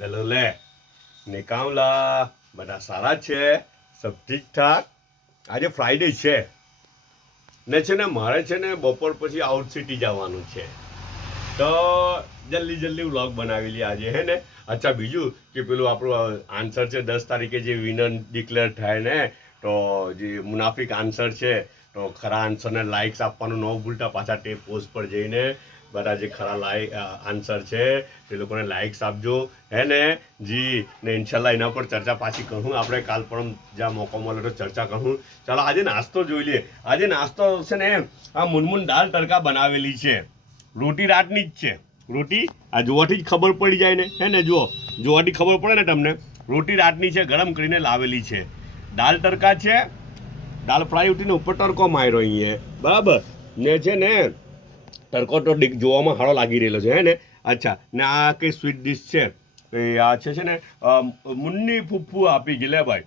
લે લે નિકામલા બધા સારા છે, સબ ઠીક ઠાક. આજે ફ્રાઈડે છે ને મારે છે ને બપોર પછી આઉટ સિટી જવાનું છે, તો જલ્દી વ્લોગ બનાવી લઈએ આજે, હે ને. અચ્છા, બીજું કે પેલું આપણું આન્સર છે 10 તારીખે જે વિનર ડિક્લેર થાય ને, તો જે મુનાફિક આન્સર છે, તો ખરા આન્સરને લાઇક્સ આપવાનું ન ભૂલતા. પાછા તે પોસ્ટ પર જઈને બધા જે ખરા આન્સર છે તે લોકોને લાઇક્સ આપજો, હે ને જી. ને ઇન્શાલ્લાહ એના પર ચર્ચા પાછી કરું આપણે, કાલ પરમ જ્યાં મોકો મળે તો ચર્ચા કરું. ચાલો આજે નાસ્તો જોઈ લઈએ. આજે નાસ્તો છે ને આ મુનમુન દાળ તડકા બનાવેલી છે, રોટી રાતની જ છે. રોટી આ જોવાથી જ ખબર પડી જાય ને, હે ને. જોવાથી ખબર પડે ને તમને, રોટી રાતની છે, ગરમ કરીને લાવેલી છે. દાળ તડકા છે, દાળ ફ્રાય ઉઠીને ઉપર તડકો માર્યો અહીંયા, બરાબર ને. છે ને તડકો તો જોવામાં સારો લાગી રહેલો છે, હે ને. અચ્છા, ને આ કઈ સ્વીટ ડીશ છે, આ છે ને મુન્ની ફૂફ્ફુ આપી ગયેલા ભાઈ.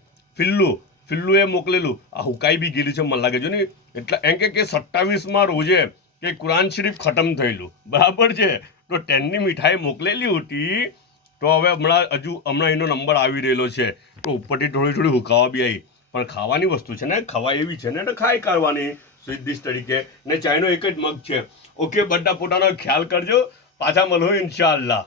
ફિલ્લુએ મોકલેલું. આ હુકાઈ બી ગયેલું છે મને લાગે છે ને. એટલે એમ કે 27માં રોજે કે કુરાન શરીફ ખતમ થયેલું, બરાબર છે. તો 10ની મીઠાઈ મોકલેલી હતી, તો હવે હમણાં એનો નંબર આવી રહેલો છે, તો ઉપરથી થોડી હુકાવા બી આવી. પણ ખાવાની વસ્તુ છે ને, ખવાય એવી છે ને, તો ખાઈ કાઢવાની સ્વીટ ડીશ તરીકે. ને ચાયનો એક જ મગ છે. ઓકે, બધા પોતાનો ખ્યાલ કરજો, પાછા મળો ઇન્શાઅલ્લાહ.